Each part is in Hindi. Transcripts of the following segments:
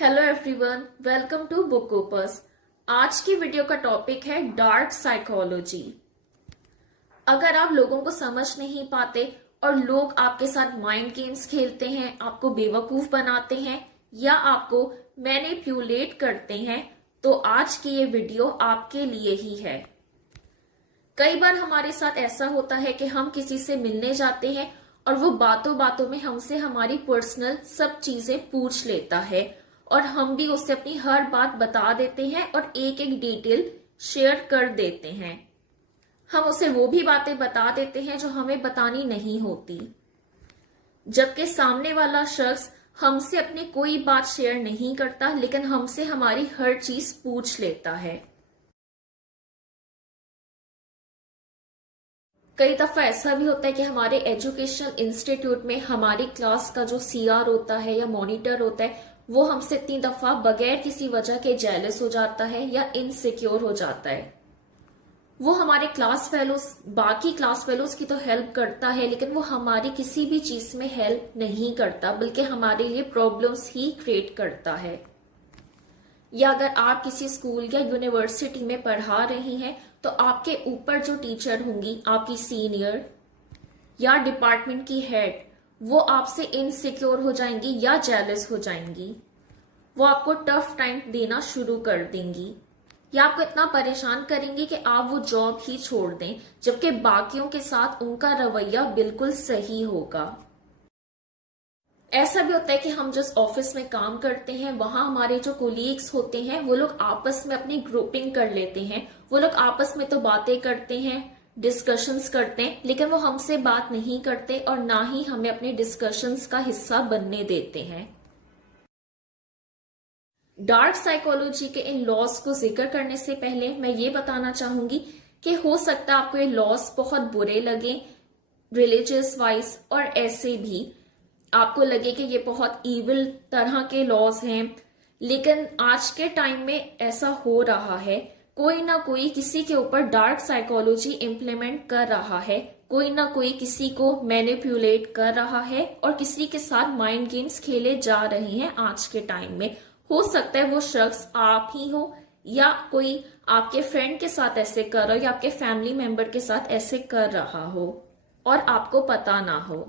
Hello everyone, welcome to book ओपर्स। आज की वीडियो का टॉपिक है डार्क साइकोलॉजी। अगर आप लोगों को समझ नहीं पाते और लोग आपके साथ माइंड गेम्स खेलते हैं, आपको बेवकूफ बनाते हैं या आपको मैनिपुलेट करते हैं, तो आज की ये वीडियो आपके लिए ही है। कई बार हमारे साथ ऐसा होता है कि हम किसी से मिलने जाते हैं और वो बातों बातों में हमसे हमारी पर्सनल सब चीजें पूछ लेता है और हम भी उससे अपनी हर बात बता देते हैं और एक एक डिटेल शेयर कर देते हैं। हम उसे वो भी बातें बता देते हैं जो हमें बतानी नहीं होती, जबकि सामने वाला शख्स हमसे अपनी कोई बात शेयर नहीं करता लेकिन हमसे हमारी हर चीज पूछ लेता है। कई दफा ऐसा भी होता है कि हमारे एजुकेशनल इंस्टीट्यूट में हमारी क्लास का जो सीआर होता है या मॉनिटर होता है, वो हमसे इतनी दफा बगैर किसी वजह के जेलस हो जाता है या इनसिक्योर हो जाता है। वो हमारे क्लास फेलोज, बाकी क्लास फेलोज की तो हेल्प करता है लेकिन वो हमारी किसी भी चीज में हेल्प नहीं करता, बल्कि हमारे लिए प्रॉब्लम्स ही क्रिएट करता है। या अगर आप किसी स्कूल या यूनिवर्सिटी में पढ़ा रही हैं तो आपके ऊपर जो टीचर होंगी, आपकी सीनियर या डिपार्टमेंट की हेड, वो आपसे इनसिक्योर हो जाएंगी या जेलस हो जाएंगी। वो आपको टफ टाइम देना शुरू कर देंगी या आपको इतना परेशान करेंगी कि आप वो जॉब ही छोड़ दें, जबकि बाकियों के साथ उनका रवैया बिल्कुल सही होगा। ऐसा भी होता है कि हम जिस ऑफिस में काम करते हैं वहां हमारे जो कोलीग्स होते हैं वो लोग आपस में अपनी ग्रुपिंग कर लेते हैं। वो लोग आपस में तो बातें करते हैं, डिस्कशंस करते हैं, लेकिन वो हमसे बात नहीं करते और ना ही हमें अपने डिस्कशंस का हिस्सा बनने देते हैं। डार्क साइकोलॉजी के इन लॉस को जिक्र करने से पहले मैं ये बताना चाहूंगी कि हो सकता है आपको ये लॉस बहुत बुरे लगे रिलीजियस वाइज, और ऐसे भी आपको लगे कि ये बहुत इविल तरह के लॉस हैं, लेकिन आज के टाइम में ऐसा हो रहा है। कोई ना कोई किसी के ऊपर डार्क साइकोलॉजी इम्प्लीमेंट कर रहा है, कोई ना कोई किसी को मैनिपुलेट कर रहा है और किसी के साथ माइंड गेम्स खेले जा रहे हैं आज के टाइम में। हो सकता है वो शख्स आप ही हो या कोई आपके फ्रेंड के साथ ऐसे कर रहा हो या आपके फैमिली मेंबर के साथ ऐसे कर रहा हो और आपको पता ना हो।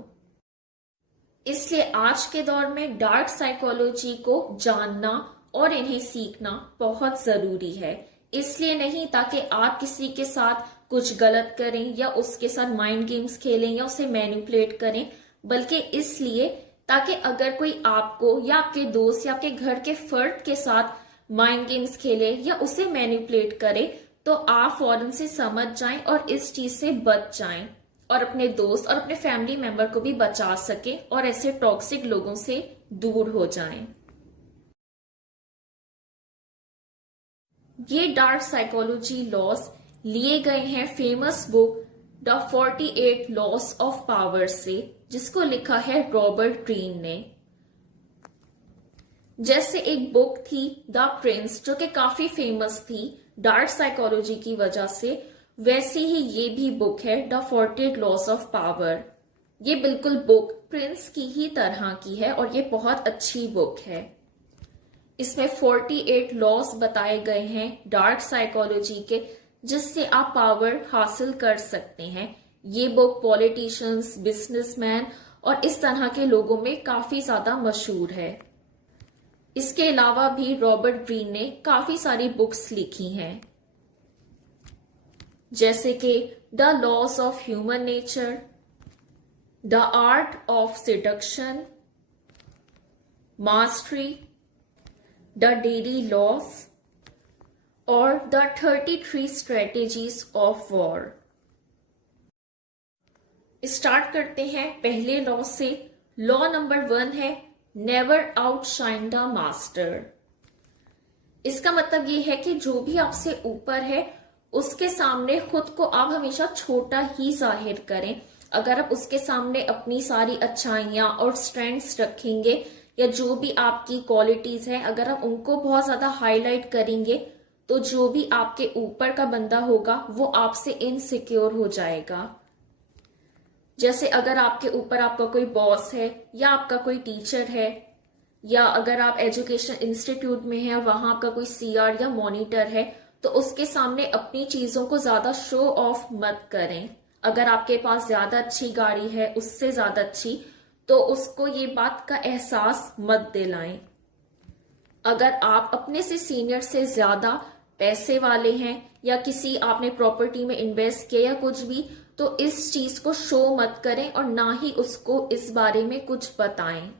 इसलिए आज के दौर में डार्क साइकोलॉजी को जानना और इन्हें सीखना बहुत जरूरी है। इसलिए नहीं ताकि आप किसी के साथ कुछ गलत करें या उसके साथ माइंड गेम्स खेलें या उसे मैनिपुलेट करें, बल्कि इसलिए ताकि अगर कोई आपको या आपके दोस्त या आपके घर के फर्द के साथ माइंड गेम्स खेले या उसे मैनिपुलेट करे तो आप फौरन से समझ जाएं और इस चीज से बच जाएं और अपने दोस्त और अपने फैमिली मेंबर को भी बचा सके और ऐसे टॉक्सिक लोगों से दूर हो जाएं। ये डार्क साइकोलॉजी लॉस लिए गए हैं famous book the 48 loss of power से, जिसको लिखा है रॉबर्ट ग्रीन ने। जैसे एक बुक थी द प्रिंस जो कि काफी फेमस थी डार्क साइकोलॉजी की वजह से, वैसे ही ये भी बुक है द 48 लॉस ऑफ पावर। ये बिल्कुल बुक प्रिंस की ही तरह की है और ये बहुत अच्छी बुक है। इसमें 48 लॉस बताए गए हैं डार्क साइकोलॉजी के, जिससे आप पावर हासिल कर सकते हैं। ये बुक पॉलिटिशियंस, बिजनेसमैन और इस तरह के लोगों में काफी ज्यादा मशहूर है। इसके अलावा भी रॉबर्ट ग्रीन ने काफी सारी बुक्स लिखी हैं, जैसे कि the laws of human nature, the art of seduction, mastery, the daily laws और the 33 strategies of war. Start करते हैं पहले लॉ से। लॉ नंबर 1 है नेवर आउटशाइन द मास्टर। इसका मतलब ये है कि जो भी आपसे ऊपर है उसके सामने खुद को आप हमेशा छोटा ही जाहिर करें। अगर आप उसके सामने अपनी सारी अच्छाइयां और स्ट्रेंथ्स रखेंगे या जो भी आपकी क्वालिटीज हैं, अगर आप उनको बहुत ज्यादा हाईलाइट करेंगे तो जो भी आपके ऊपर का बंदा होगा वो आपसे इनसिक्योर हो जाएगा। जैसे अगर आपके ऊपर आपका कोई बॉस है या आपका कोई टीचर है या अगर आप एजुकेशन इंस्टीट्यूट में हैं और वहां आपका कोई सीआर या मॉनिटर है तो उसके सामने अपनी चीजों को ज्यादा शो ऑफ मत करें। अगर आपके पास ज्यादा अच्छी गाड़ी है, उससे ज्यादा अच्छी, तो उसको ये बात का एहसास मत दिलाएं। अगर आप अपने से सीनियर से ज्यादा पैसे वाले हैं या किसी आपने प्रॉपर्टी में इन्वेस्ट किया या कुछ भी, तो इस चीज को शो मत करें और ना ही उसको इस बारे में कुछ बताएं।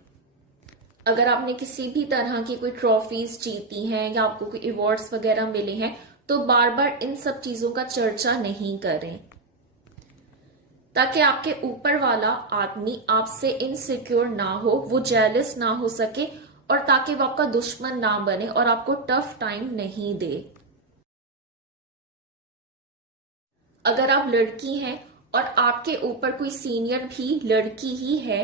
अगर आपने किसी भी तरह की कोई ट्रॉफीज जीती हैं या आपको कोई अवार्ड्स वगैरह मिले हैं तो बार बार इन सब चीजों का चर्चा नहीं करें, ताकि आपके ऊपर वाला आदमी आपसे इनसिक्योर ना हो, वो जेलस ना हो सके और ताकि वो आपका दुश्मन ना बने और आपको टफ टाइम नहीं दे। अगर आप लड़की हैं और आपके ऊपर कोई सीनियर भी लड़की ही है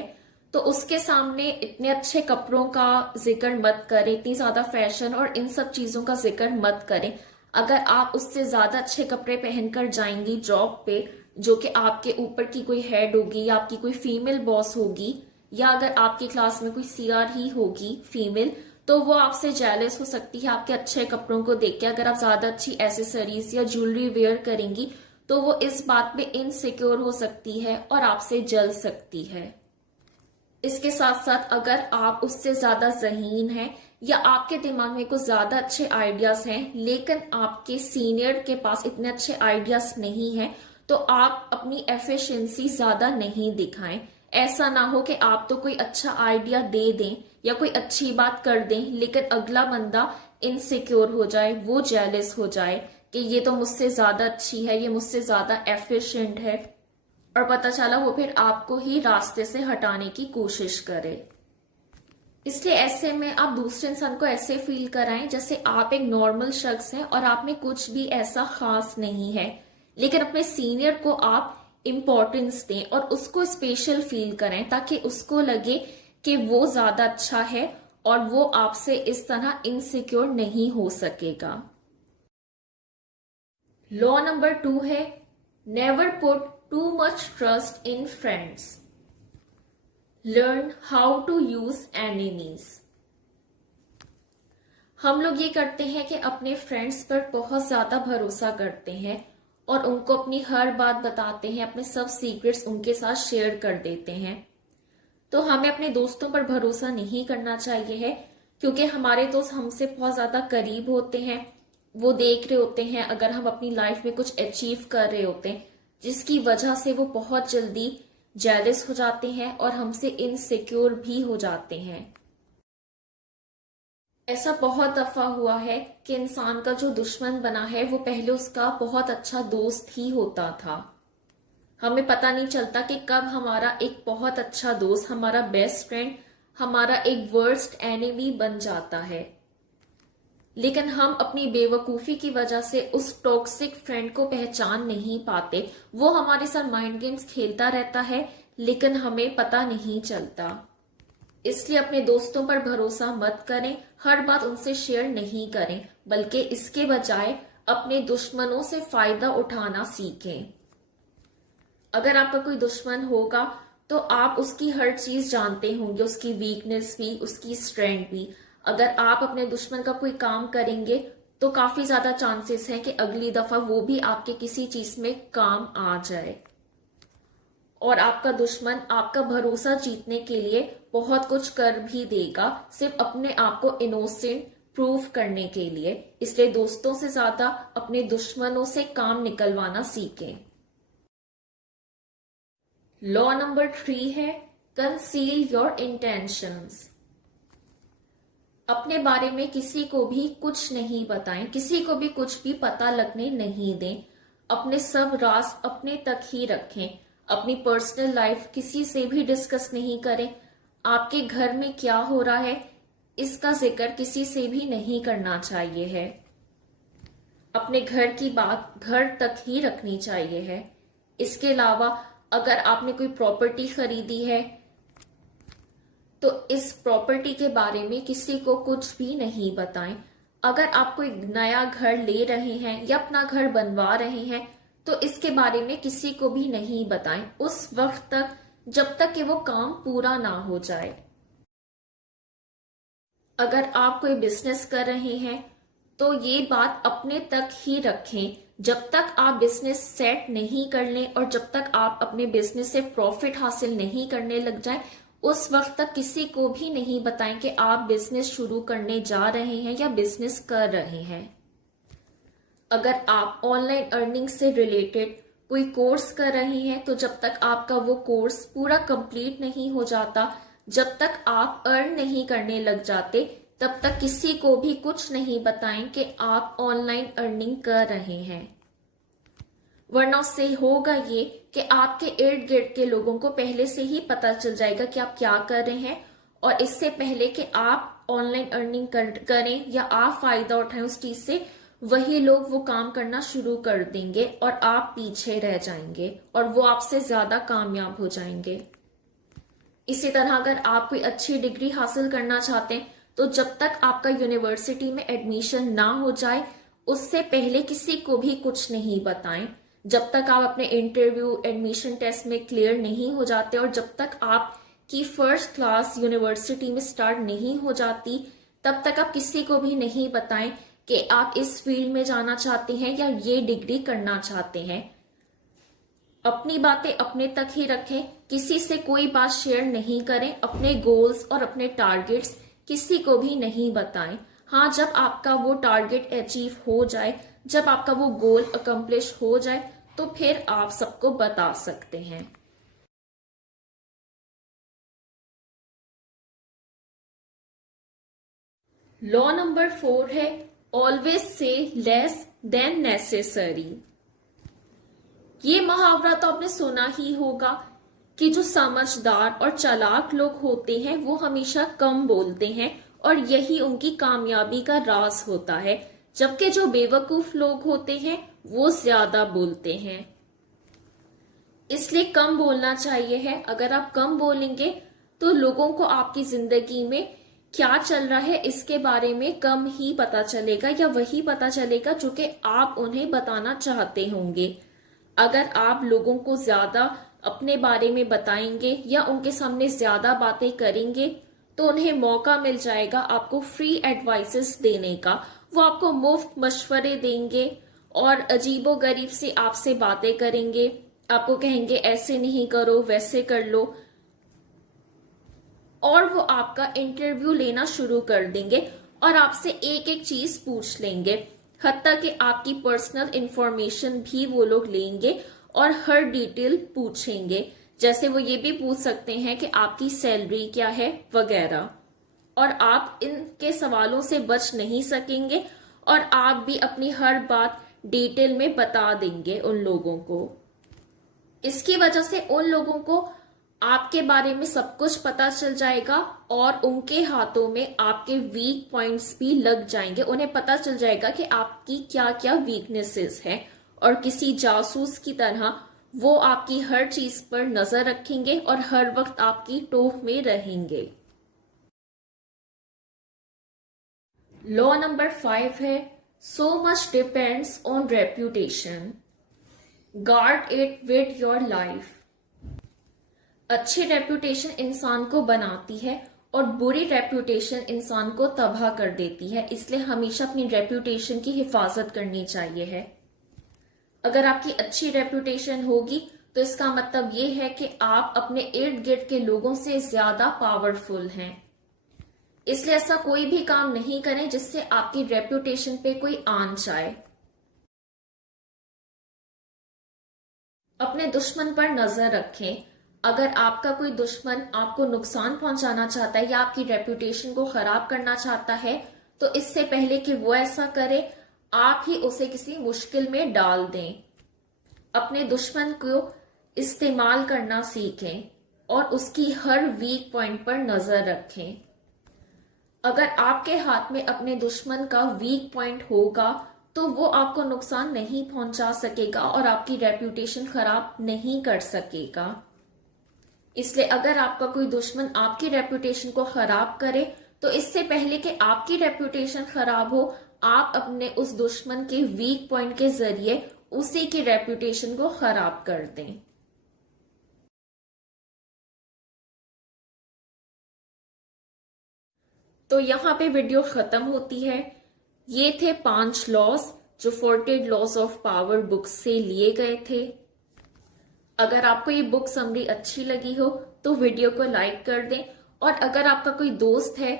तो उसके सामने इतने अच्छे कपड़ों का जिक्र मत करें, इतनी ज्यादा फैशन और इन सब चीजों का जिक्र मत करें। अगर आप उससे ज्यादा अच्छे कपड़े पहनकर जाएंगी जॉब पे, जो कि आपके ऊपर की कोई हेड होगी या आपकी कोई फीमेल बॉस होगी, या अगर आपकी क्लास में कोई सीआर ही होगी फीमेल, तो वो आपसे जेलस हो सकती है आपके अच्छे कपड़ों को देख के। अगर आप ज्यादा अच्छी एसेसरीज या ज्वेलरी वेयर करेंगी तो वो इस बात पे इनसिक्योर हो सकती है और आपसे जल सकती है। इसके साथ साथ अगर आप उससे ज्यादा ज़हीन हैं या आपके दिमाग में कुछ ज्यादा अच्छे आइडियाज हैं लेकिन आपके सीनियर के पास इतने अच्छे आइडियाज नहीं हैं, तो आप अपनी एफिशिएंसी ज्यादा नहीं दिखाएं। ऐसा ना हो कि आप तो कोई अच्छा आइडिया दे दें या कोई अच्छी बात कर दें लेकिन अगला बंदा इनसिक्योर हो जाए, वो जेलस हो जाए कि ये तो मुझसे ज्यादा अच्छी है, ये मुझसे ज्यादा एफिशिएंट है, और पता चला वो फिर आपको ही रास्ते से हटाने की कोशिश करे। इसलिए ऐसे में आप दूसरे इंसान को ऐसे फील कराएं जैसे आप एक नॉर्मल शख्स हैं और आप में कुछ भी ऐसा खास नहीं है, लेकिन अपने सीनियर को आप इम्पोर्टेंस दें और उसको स्पेशल फील करें ताकि उसको लगे कि वो ज्यादा अच्छा है और वो आपसे इस तरह इनसिक्योर नहीं हो सकेगा। लॉ नंबर 2 है, never put too much trust in friends. Learn how to use enemies. हम लोग ये करते हैं कि अपने फ्रेंड्स पर बहुत ज्यादा भरोसा करते हैं और उनको अपनी हर बात बताते हैं, अपने सब सीक्रेट्स उनके साथ शेयर कर देते हैं। तो हमें अपने दोस्तों पर भरोसा नहीं करना चाहिए है, क्योंकि हमारे दोस्त हमसे बहुत ज्यादा करीब होते हैं। वो देख रहे होते हैं अगर हम अपनी लाइफ में कुछ अचीव कर रहे होते हैं, जिसकी वजह से वो बहुत जल्दी जेलस हो जाते हैं और हमसे इनसिक्योर भी हो जाते हैं। ऐसा बहुत दफा हुआ है कि इंसान का जो दुश्मन बना है वो पहले उसका बहुत अच्छा दोस्त ही होता था। हमें पता नहीं चलता कि कब हमारा एक बहुत अच्छा दोस्त, हमारा बेस्ट फ्रेंड, हमारा एक वर्स्ट एनिमी बन जाता है। लेकिन हम अपनी बेवकूफी की वजह से उस टॉक्सिक फ्रेंड को पहचान नहीं पाते। वो हमारे साथ माइंड गेम्स खेलता रहता है लेकिन हमें पता नहीं चलता। इसलिए अपने दोस्तों पर भरोसा मत करें, हर बात उनसे शेयर नहीं करें, बल्कि इसके बजाय अपने दुश्मनों से फायदा उठाना सीखें। अगर आपका कोई दुश्मन होगा तो आप उसकी हर चीज जानते होंगे, उसकी वीकनेस भी, उसकी स्ट्रेंथ भी। अगर आप अपने दुश्मन का कोई काम करेंगे तो काफी ज्यादा चांसेस है कि अगली दफा वो भी आपके किसी चीज में काम आ जाए। और आपका दुश्मन आपका भरोसा जीतने के लिए बहुत कुछ कर भी देगा, सिर्फ अपने आप को इनोसेंट प्रूव करने के लिए। इसलिए दोस्तों से ज्यादा अपने दुश्मनों से काम निकलवाना सीखें। लॉ नंबर 3 है, कंसील योर इंटेंशंस। अपने बारे में किसी को भी कुछ नहीं बताएं, किसी को भी कुछ भी पता लगने नहीं दें। अपने सब राज अपने तक ही रखें। अपनी पर्सनल लाइफ किसी से भी डिस्कस नहीं करें। आपके घर में क्या हो रहा है इसका जिक्र किसी से भी नहीं करना चाहिए है। अपने घर की बात घर तक ही रखनी चाहिए है। इसके अलावा अगर आपने कोई प्रॉपर्टी खरीदी है तो इस प्रॉपर्टी के बारे में किसी को कुछ भी नहीं बताएं। अगर आप कोई नया घर ले रहे हैं या अपना घर बनवा रहे हैं तो इसके बारे में किसी को भी नहीं बताएं उस वक्त तक जब तक कि वो काम पूरा ना हो जाए। अगर आप कोई बिजनेस कर रहे हैं तो ये बात अपने तक ही रखें। जब तक आप बिजनेस सेट नहीं कर लें और जब तक आप अपने बिजनेस से प्रॉफिट हासिल नहीं करने लग जाएं, उस वक्त तक किसी को भी नहीं बताएं कि आप बिजनेस शुरू करने जा रहे हैं या बिजनेस कर रहे हैं। अगर आप ऑनलाइन अर्निंग से रिलेटेड कोई कोर्स कर रहे हैं तो जब तक आपका वो कोर्स पूरा कंप्लीट नहीं हो जाता, जब तक आप अर्न नहीं करने लग जाते, तब तक किसी को भी कुछ नहीं बताएं कि आप ऑनलाइन अर्निंग कर रहे हैं। वरना उससे होगा ये कि आपके इर्द गिर्द के लोगों को पहले से ही पता चल जाएगा कि आप क्या कर रहे हैं, और इससे पहले कि आप ऑनलाइन अर्निंग करें या आप फायदा उठाएं उस चीज से, वही लोग वो काम करना शुरू कर देंगे और आप पीछे रह जाएंगे और वो आपसे ज्यादा कामयाब हो जाएंगे। इसी तरह अगर आप कोई अच्छी डिग्री हासिल करना चाहते हैं तो जब तक आपका यूनिवर्सिटी में एडमिशन ना हो जाए, उससे पहले किसी को भी कुछ नहीं बताएं। जब तक आप अपने इंटरव्यू एडमिशन टेस्ट में क्लियर नहीं हो जाते और जब तक आपकी फर्स्ट क्लास यूनिवर्सिटी में स्टार्ट नहीं हो जाती, तब तक आप किसी को भी नहीं बताएं कि आप इस फील्ड में जाना चाहते हैं या ये डिग्री करना चाहते हैं। अपनी बातें अपने तक ही रखें, किसी से कोई बात शेयर नहीं करें। अपने गोल्स और अपने टारगेट्स किसी को भी नहीं बताएं। हाँ, जब आपका वो टारगेट अचीव हो जाए, जब आपका वो गोल अकम्प्लिश हो जाए, तो फिर आप सबको बता सकते हैं। लॉ नंबर 4 है always say less than necessary. ये मुहावरा तो आपने सुना ही होगा कि जो समझदार और चालाक लोग होते हैं वो हमेशा कम बोलते हैं और यही उनकी कामयाबी का राज होता है, जबकि जो बेवकूफ लोग होते हैं वो ज्यादा बोलते हैं। इसलिए कम बोलना चाहिए है। अगर आप कम बोलेंगे तो लोगों को आपकी जिंदगी में क्या चल रहा है इसके बारे में कम ही पता चलेगा, या वही पता चलेगा जो कि आप उन्हें बताना चाहते होंगे। अगर आप लोगों को ज्यादा अपने बारे में बताएंगे या उनके सामने ज्यादा बातें करेंगे तो उन्हें मौका मिल जाएगा आपको फ्री एडवाइसेस देने का। वो आपको मुफ्त मशवरे देंगे और अजीबो गरीब से आपसे बातें करेंगे, आपको कहेंगे ऐसे नहीं करो वैसे कर लो, और वो आपका इंटरव्यू लेना शुरू कर देंगे और आपसे एक एक चीज पूछ लेंगे, हत्ता कि आपकी पर्सनल इंफॉर्मेशन भी वो लोग लेंगे और हर डिटेल पूछेंगे। जैसे वो ये भी पूछ सकते हैं कि आपकी सैलरी क्या है वगैरह, और आप इनके सवालों से बच नहीं सकेंगे और आप भी अपनी हर बात डिटेल में बता देंगे उन लोगों को। इसकी वजह से उन लोगों को आपके बारे में सब कुछ पता चल जाएगा और उनके हाथों में आपके वीक पॉइंट्स भी लग जाएंगे। उन्हें पता चल जाएगा कि आपकी क्या क्या वीकनेसेस हैं और किसी जासूस की तरह वो आपकी हर चीज पर नजर रखेंगे और हर वक्त आपकी टोह में रहेंगे। लॉ नंबर 5 है so much depends on reputation, guard it with your life. अच्छी रेप्यूटेशन इंसान को बनाती है और बुरी रेप्यूटेशन इंसान को तबाह कर देती है, इसलिए हमेशा अपनी रेप्यूटेशन की हिफाजत करनी चाहिए है। अगर आपकी अच्छी रेप्यूटेशन होगी तो इसका मतलब ये है कि आप अपने इर्द गिर्द के लोगों से ज्यादा पावरफुल हैं। इसलिए ऐसा कोई भी काम नहीं करें जिससे आपकी रेप्यूटेशन पे कोई आन जाए। अपने दुश्मन पर नजर रखें। अगर आपका कोई दुश्मन आपको नुकसान पहुंचाना चाहता है या आपकी रेप्यूटेशन को खराब करना चाहता है तो इससे पहले कि वो ऐसा करे, आप ही उसे किसी मुश्किल में डाल दें। अपने दुश्मन को इस्तेमाल करना सीखें और उसकी हर वीक पॉइंट पर नजर रखें। अगर आपके हाथ में अपने दुश्मन का वीक पॉइंट होगा तो वो आपको नुकसान नहीं पहुंचा सकेगा और आपकी रेप्यूटेशन खराब नहीं कर सकेगा। इसलिए अगर आपका कोई दुश्मन आपकी रेप्यूटेशन को खराब करे तो इससे पहले कि आपकी रेप्यूटेशन खराब हो, आप अपने उस दुश्मन के वीक पॉइंट के जरिए उसी की रेप्यूटेशन को खराब कर दें। तो यहाँ पे वीडियो खत्म होती है। ये थे 5 लॉस जो 48 लॉस ऑफ पावर बुक से लिए गए थे। अगर आपको ये बुक समरी अच्छी लगी हो तो वीडियो को लाइक कर दें, और अगर आपका कोई दोस्त है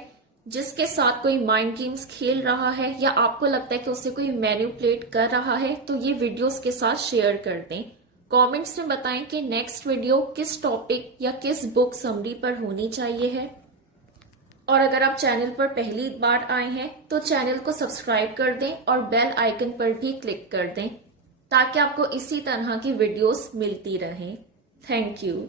जिसके साथ कोई माइंड गेम्स खेल रहा है या आपको लगता है कि उसे कोई मैनिपुलेट कर रहा है तो ये वीडियो उसके साथ शेयर कर दें। कमेंट्स में बताएं कि नेक्स्ट वीडियो किस टॉपिक या किस बुक समरी पर होनी चाहिए है। और अगर आप चैनल पर पहली बार आए हैं तो चैनल को सब्सक्राइब कर दें और बेल आइकन पर भी क्लिक कर दें ताकि आपको इसी तरह की वीडियोस मिलती रहें। Thank you.